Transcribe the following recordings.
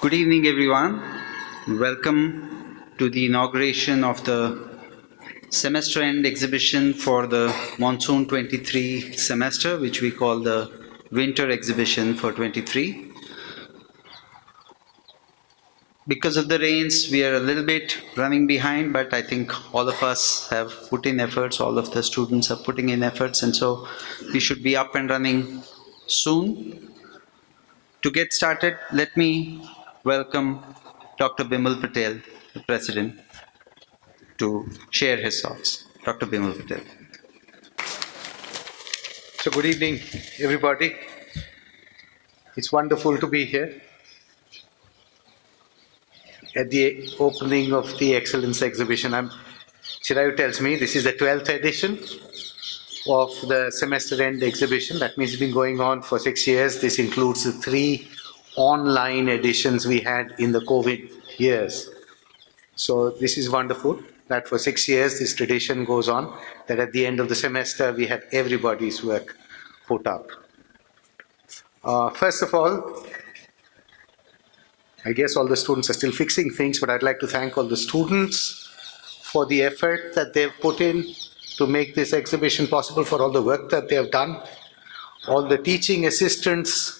Good evening, everyone. Welcome to the inauguration of the semester end exhibition for the Monsoon 23 semester, which we call the Winter Exhibition for 23. Because of the rains, we are a little bit running behind, but I think all of us have put in efforts, all of the students are putting in efforts, and so we should be up and running soon. To get started, let me welcome Dr. Bimal Patel, the President, to share his thoughts. Dr. Bimal Patel. So good evening, everybody. It's wonderful to be here at the opening of the Excellence Exhibition. Chirayu tells me this is the 12th edition of the semester end exhibition. That means it's been going on for 6 years. This includes the 3 online editions we had in the COVID years. So this is wonderful that for 6 years this tradition goes on, that at the end of the semester we have everybody's work put up. First of all, I guess all the students are still fixing things, but I'd like to thank all the students for the effort that they've put in to make this exhibition possible, for all the work that they have done, all the teaching assistants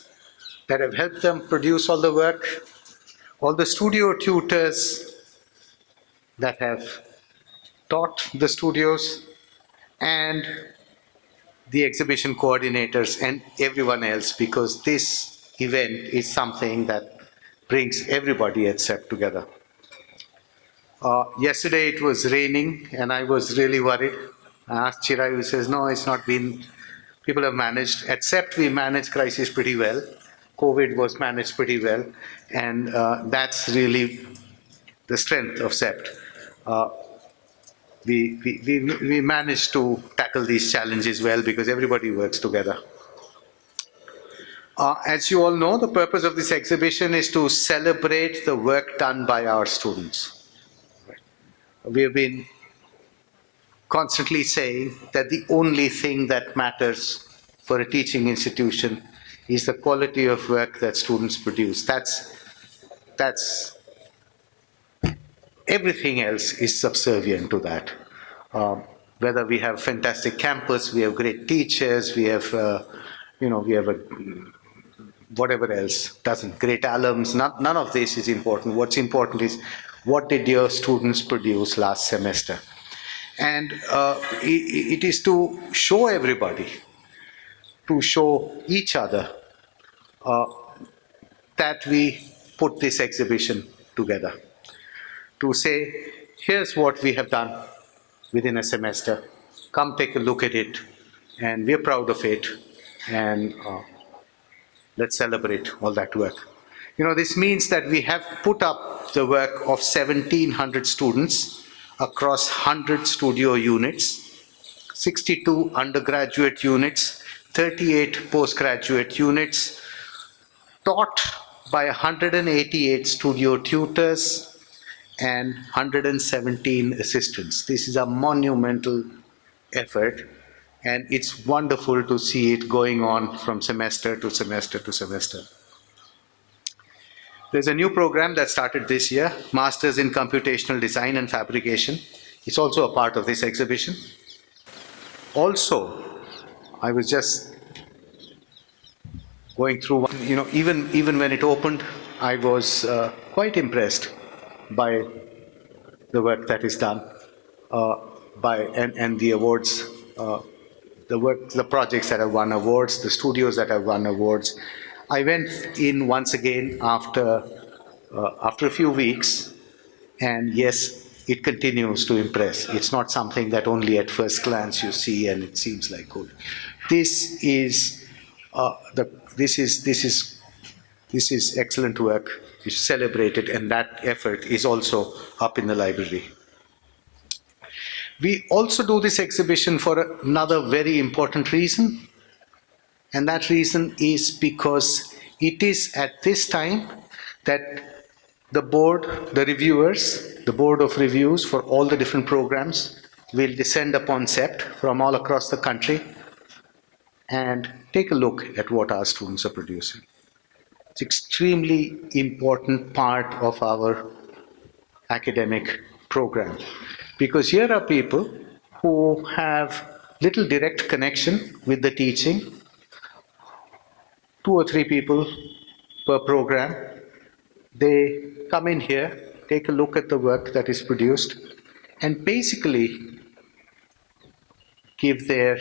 that have helped them produce all the work, all the studio tutors that have taught the studios, and the exhibition coordinators and everyone else, because this event is something that brings everybody at CEPT together. Yesterday it was raining and I was really worried. I asked Chirayu, who says, no, it's not been, people have managed. At CEPT we managed crisis pretty well. COVID was managed pretty well, and that's really the strength of CEPT. We managed to tackle these challenges well because everybody works together. As you all know, the purpose of this exhibition is to celebrate the work done by our students. We have been constantly saying that the only thing that matters for a teaching institution is the quality of work that students produce. That's everything else is subservient to that. Whether we have fantastic campus, we have great teachers, we have, we have whatever else doesn't, great alums, none of this is important. What's important is, what did your students produce last semester? And it is to show everybody, to show each other that we put this exhibition together. To say, here's what we have done within a semester. Come take a look at it, and we're proud of it, and let's celebrate all that work. This means that we have put up the work of 1,700 students across 100 studio units, 62 undergraduate units, 38 postgraduate units, taught by 188 studio tutors and 117 assistants. This is a monumental effort, and it's wonderful to see it going on from semester to semester to semester. There's a new program that started this year, Masters in Computational Design and Fabrication. It's also a part of this exhibition. Also, I was just going through, even when it opened, I was quite impressed by the work that is done, and the awards, the projects that have won awards, the studios that have won awards. I went in once again after a few weeks, and yes, it continues to impress. It's not something that only at first glance you see and it seems like good. This is excellent work. You celebrate it, and that effort is also up in the library. We also do this exhibition for another very important reason, and that reason is because it is at this time that the board, the reviewers, the board of reviews for all the different programs will descend upon CEPT from all across the country and take a look at what our students are producing. It's extremely important part of our academic program, because here are people who have little direct connection with the teaching, 2 or 3 people per program. They come in here, take a look at the work that is produced, and basically give their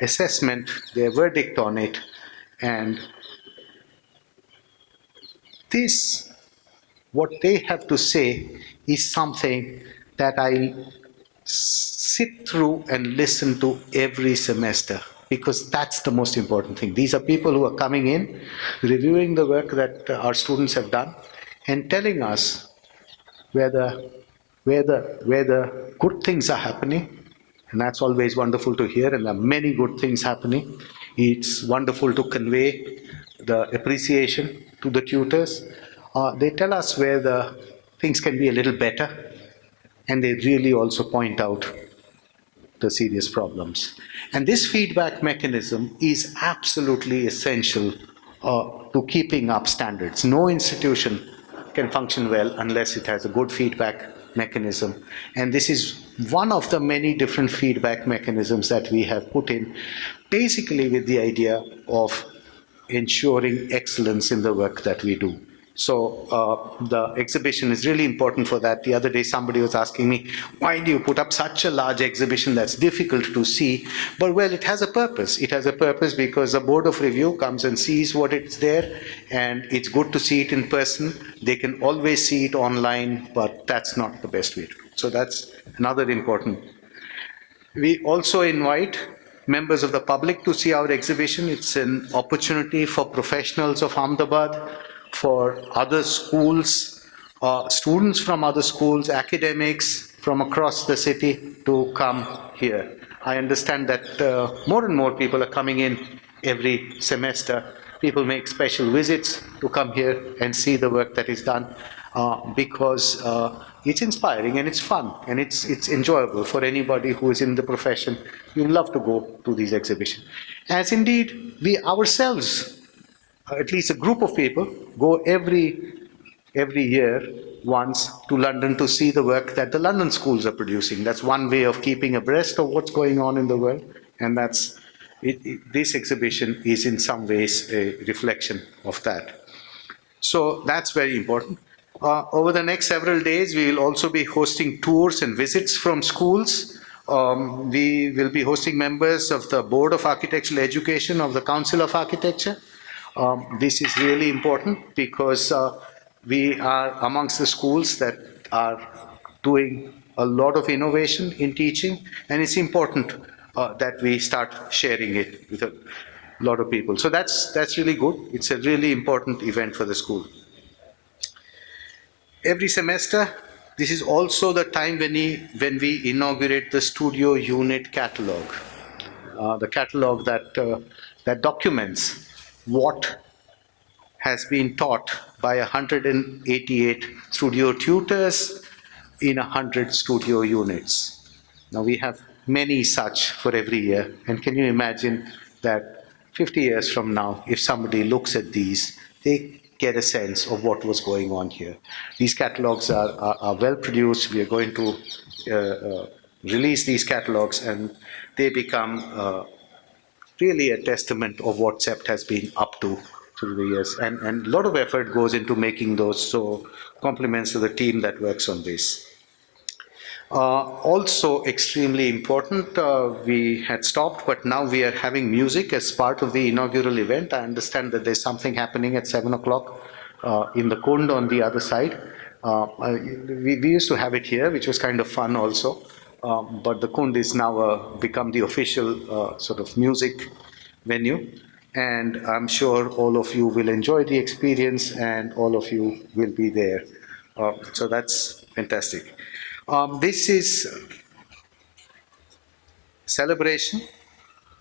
assessment, their verdict on it. And this, what they have to say, is something that I sit through and listen to every semester, because that's the most important thing. These are people who are coming in, reviewing the work that our students have done, and telling us where the good things are happening, and that's always wonderful to hear, and there are many good things happening. It's wonderful to convey the appreciation to the tutors. They tell us where the things can be a little better, and they really also point out the serious problems. And this feedback mechanism is absolutely essential to keeping up standards. No institution can function well unless it has a good feedback mechanism. And this is one of the many different feedback mechanisms that we have put in, basically with the idea of ensuring excellence in the work that we do. So the exhibition is really important for that. The other day somebody was asking me, why do you put up such a large exhibition that's difficult to see? But well, it has a purpose. It has a purpose because the board of review comes and sees what it's there, and it's good to see it in person. They can always see it online, but that's not the best way to do it. So that's another important. We also invite members of the public to see our exhibition. It's an opportunity for professionals of Ahmedabad, for other schools, students from other schools, academics from across the city to come here. I understand that more and more people are coming in every semester. People make special visits to come here and see the work that is done because it's inspiring and it's fun and it's enjoyable for anybody who is in the profession. You love to go to these exhibitions. As indeed we ourselves, at least a group of people, go every year once to London to see the work that the London schools are producing. That's one way of keeping abreast of what's going on in the world, and that's this exhibition is in some ways a reflection of that. So that's very important. Over the next several days, we will also be hosting tours and visits from schools. We will be hosting members of the Board of Architectural Education of the Council of Architecture. This is really important because we are amongst the schools that are doing a lot of innovation in teaching, and it's important that we start sharing it with a lot of people. So that's really good. It's a really important event for the school. Every semester, this is also the time when we inaugurate the studio unit catalog, the catalog that documents what has been taught by 188 studio tutors in 100 studio units. Now we have many such for every year, and can you imagine that 50 years from now, if somebody looks at these, they get a sense of what was going on here. These catalogs are well produced. We are going to release these catalogs, and they become really a testament of what CEPT has been up to through the years. And a lot of effort goes into making those, so compliments to the team that works on this. Also extremely important, we had stopped, but now we are having music as part of the inaugural event. I understand that there's something happening at 7 o'clock in the Kund on the other side. We used to have it here, which was kind of fun also, but the Kund is now become the official sort of music venue. And I'm sure all of you will enjoy the experience and all of you will be there. So that's fantastic. This is celebration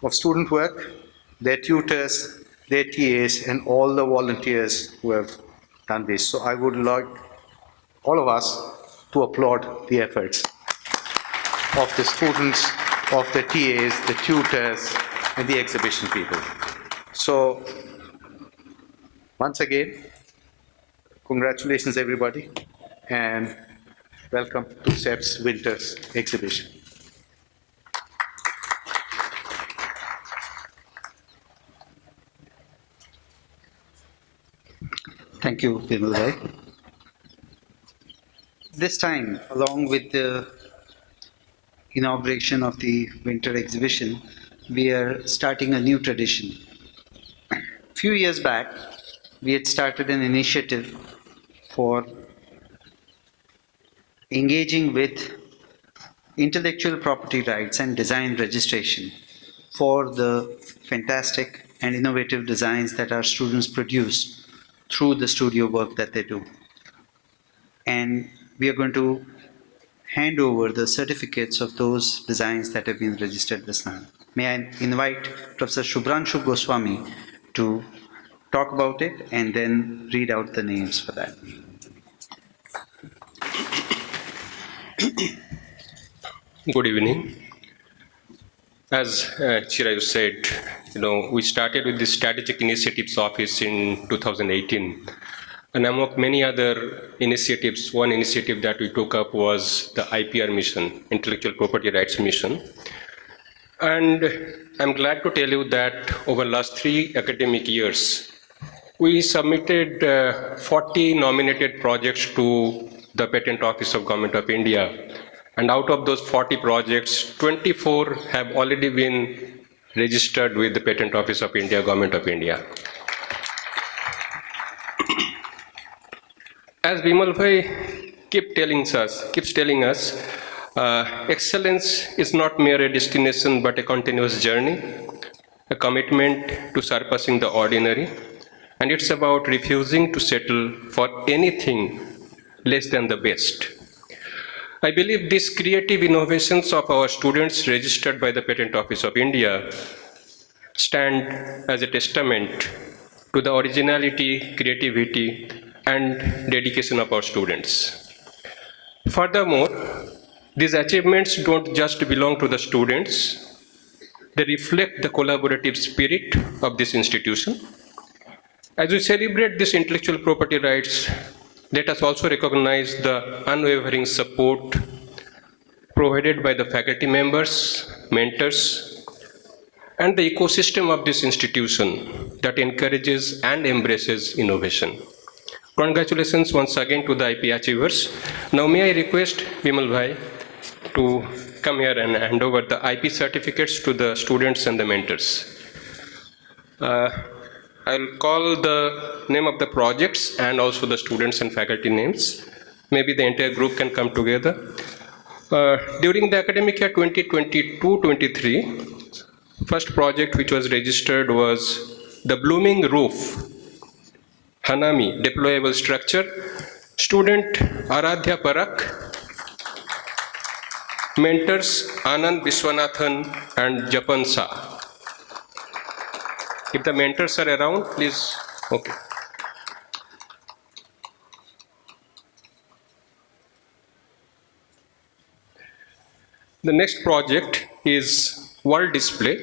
of student work, their tutors, their TAs, and all the volunteers who have done this. So I would like all of us to applaud the efforts of the students, of the TAs, the tutors, and the exhibition people. So Once again, congratulations everybody, and welcome to CEPT's Winters exhibition. Thank you, Lalbhai. This time, along with the inauguration of the winter exhibition, we are starting a new tradition. A few years back, we had started an initiative for engaging with intellectual property rights and design registration for the fantastic and innovative designs that our students produce through the studio work that they do. And we are going to hand over the certificates of those designs that have been registered this time. May I invite Professor Shubhranshu Goswami to talk about it and then read out the names for that. Good evening. As Chirayu said, we started with the Strategic Initiatives Office in 2018. And among many other initiatives, one initiative that we took up was the IPR mission, Intellectual Property Rights Mission. And I'm glad to tell you that over the last 3 academic years, we submitted 40 nominated projects to the Patent Office of Government of India. And out of those 40 projects, 24 have already been registered with the Patent Office of India, Government of India. As Bimalbhai keeps telling us, excellence is not mere a destination but a continuous journey, a commitment to surpassing the ordinary, and it's about refusing to settle for anything less than the best. I believe these creative innovations of our students registered by the Patent Office of India stand as a testament to the originality, creativity, and dedication of our students. Furthermore, these achievements don't just belong to the students, they reflect the collaborative spirit of this institution. As we celebrate this intellectual property rights, let us also recognize the unwavering support provided by the faculty members, mentors, and the ecosystem of this institution that encourages and embraces innovation. Congratulations once again to the IP achievers. Now may I request Bimalbhai to come here and hand over the IP certificates to the students and the mentors. I'll call the name of the projects and also the students and faculty names. Maybe the entire group can come together. During the academic year 2022-23, first project which was registered was the Blooming Roof Hanami deployable structure. Student Aradhya Parak, mentors Anand Viswanathan and Japan Shah. If the mentors are around, please. Okay. The next project is wall display.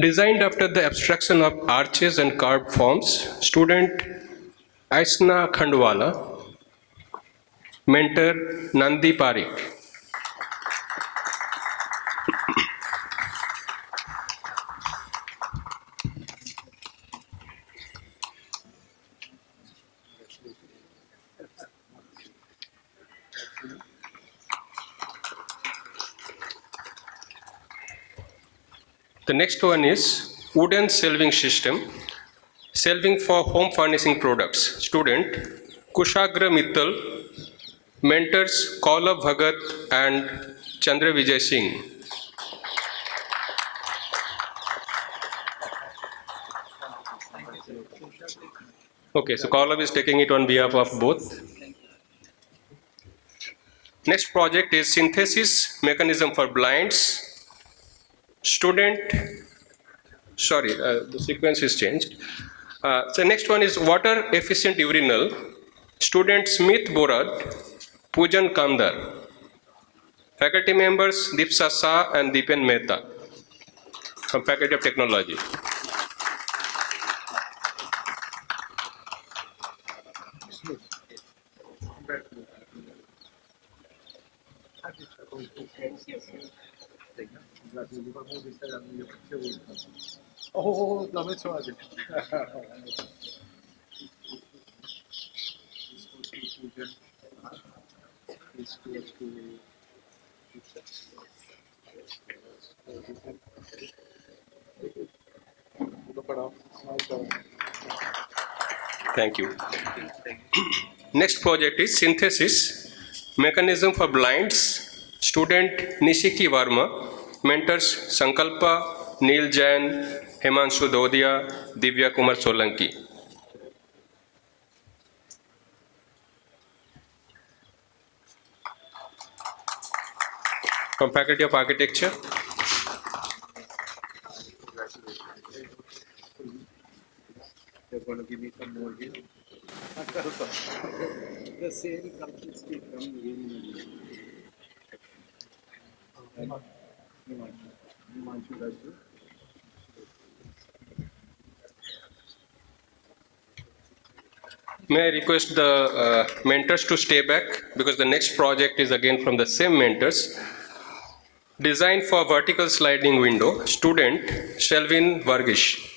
Designed after the abstraction of arches and curved forms, student Aisna Khandwala, mentor Nandi Parikh. The next one is wooden shelving system, shelving for home furnishing products. Student Kushagra Mittal, mentors Kaulav Bhagat and Chandra Vijay Singh. Okay, so Kaulav is taking it on behalf of both. Next project is synthesis mechanism for blinds. Student, the sequence is changed. So next one is water efficient urinal. Student Smith Borad, Pujan Kamdar. Faculty members Dipsa Shah and Deepen Mehta from Faculty of Technology. Thank you. Next project is Synthesis, Mechanism for Blinds, student Nishiki Varma, mentors Sankalpa, Neil Jain, Himanshu Dodia, Divya Kumar Solanki. From Faculty of Architecture. They're going to give me some more here. The same companies keep coming in. May I request the mentors to stay back because the next project is again from the same mentors. Design for vertical sliding window, student Shelvin Vargish.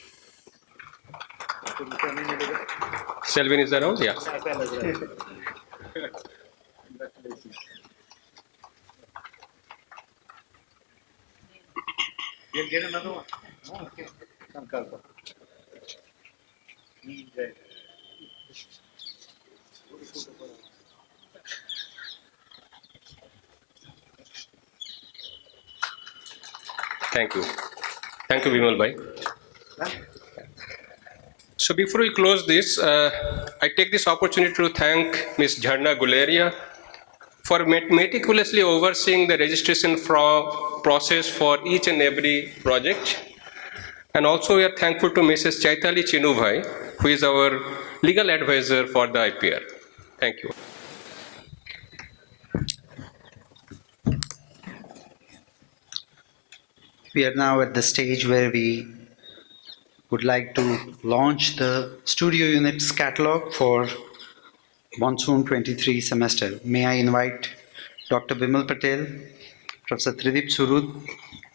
Shelvin is around? Yeah. You'll get another one. Oh, okay. Sankalpa. Thank you. Thank you, Vimal Bhai. So before we close this, I take this opportunity to thank Ms. Jharna Guleria for meticulously overseeing the registration process for each and every project. And also we are thankful to Mrs. Chaitali Chinubhai, who is our legal advisor for the IPR. Thank you. We are now at the stage where we would like to launch the Studio Units catalog for Monsoon 23 semester. May I invite Dr. Bimal Patel, Professor Tridip Surud,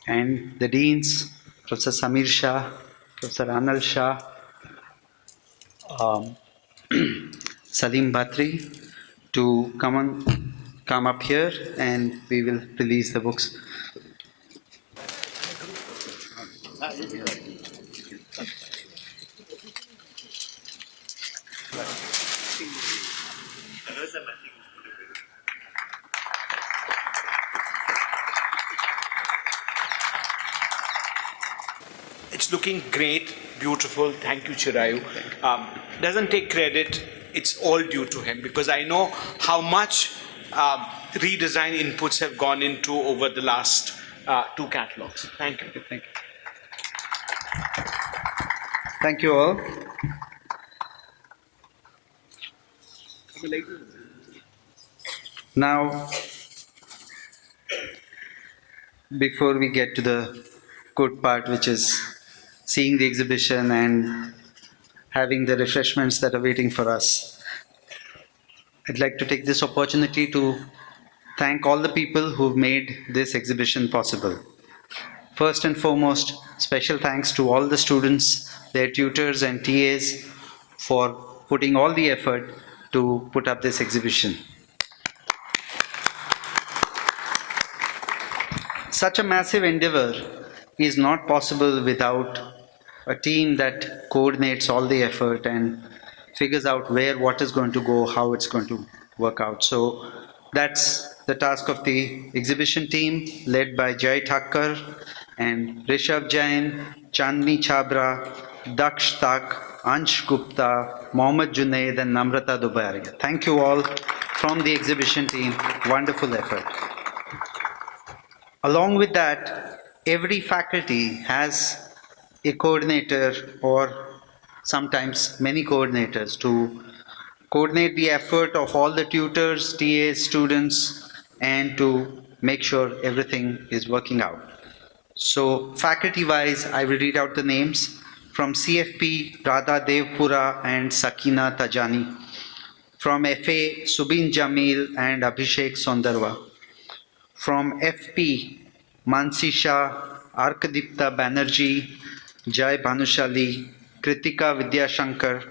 and the Deans, Professor Samir Shah, Professor Anil Shah, Salim Bhatri, to come up here, and we will release the books. It's looking great, beautiful. Thank you, Chirayu. Doesn't take credit. It's all due to him because I know how much redesign inputs have gone into over the last two catalogs. Thank you. Thank you. Thank you all. Now, before we get to the good part, which is seeing the exhibition and having the refreshments that are waiting for us, I'd like to take this opportunity to thank all the people who've made this exhibition possible. First and foremost, special thanks to all the students, their tutors and TAs for putting all the effort to put up this exhibition. Such a massive endeavor is not possible without a team that coordinates all the effort and figures out where what is going to go, how it's going to work out. So that's the task of the exhibition team led by Jai Thakkar and Rishabh Jain, Chandni Chabra, Daksh Tak, Ansh Gupta, Mohammad Junaid and Namrata Dubaria. Thank you all from the exhibition team. Wonderful effort. Along with that, every faculty has a coordinator or sometimes many coordinators to coordinate the effort of all the tutors, TAs, students, and to make sure everything is working out. So faculty-wise, I will read out the names. From CFP, Radha Devpura and Sakina Tajani. From FA, Subin Jamil and Abhishek Sondarwa. From FP, Mansi Shah, Arkadipta Banerjee, Jai Bhanushali, Kritika Vidyashankar,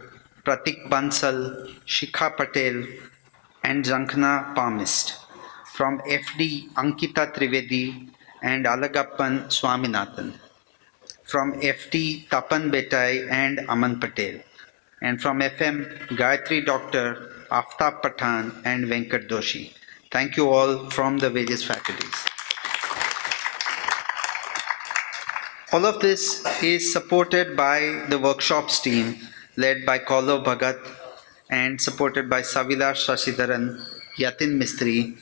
Pratik Bansal, Shikha Patel, and Zankhana Palmist. From FD, Ankita Trivedi and Alagappan Swaminathan. From FT, Tapan Betai and Aman Patel. And from FM, Gayatri Doctor, Aftab Pathan and Venkat Doshi. Thank you all from the various faculties. All of this is supported by the workshops team led by Kaulav Bhagat and supported by Savilar Shashidharan, Yatin Mistry,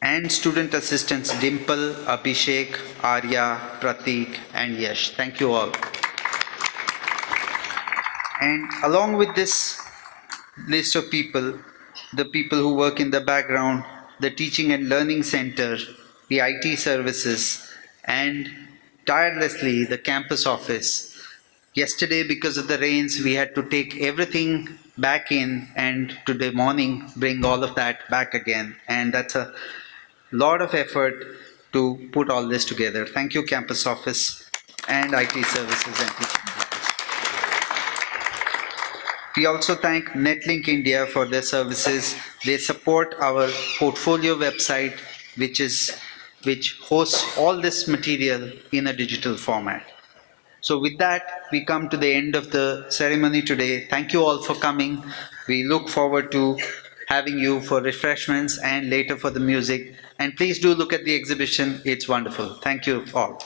and student assistants Dimple, Abhishek, Arya, Pratik, and Yash. Thank you all. And along with this list of people, the people who work in the background, the teaching and learning center, the IT services, and tirelessly the campus office. Yesterday, because of the rains, we had to take everything back in, and today morning bring all of that back again. And that's a lot of effort to put all this together. Thank you, campus office and IT services and teaching. We also thank Netlink India for their services. They support our portfolio website, which hosts all this material in a digital format. So with that, we come to the end of the ceremony today. Thank you all for coming. We look forward to having you for refreshments and later for the music. And please do look at the exhibition. It's wonderful. Thank you all.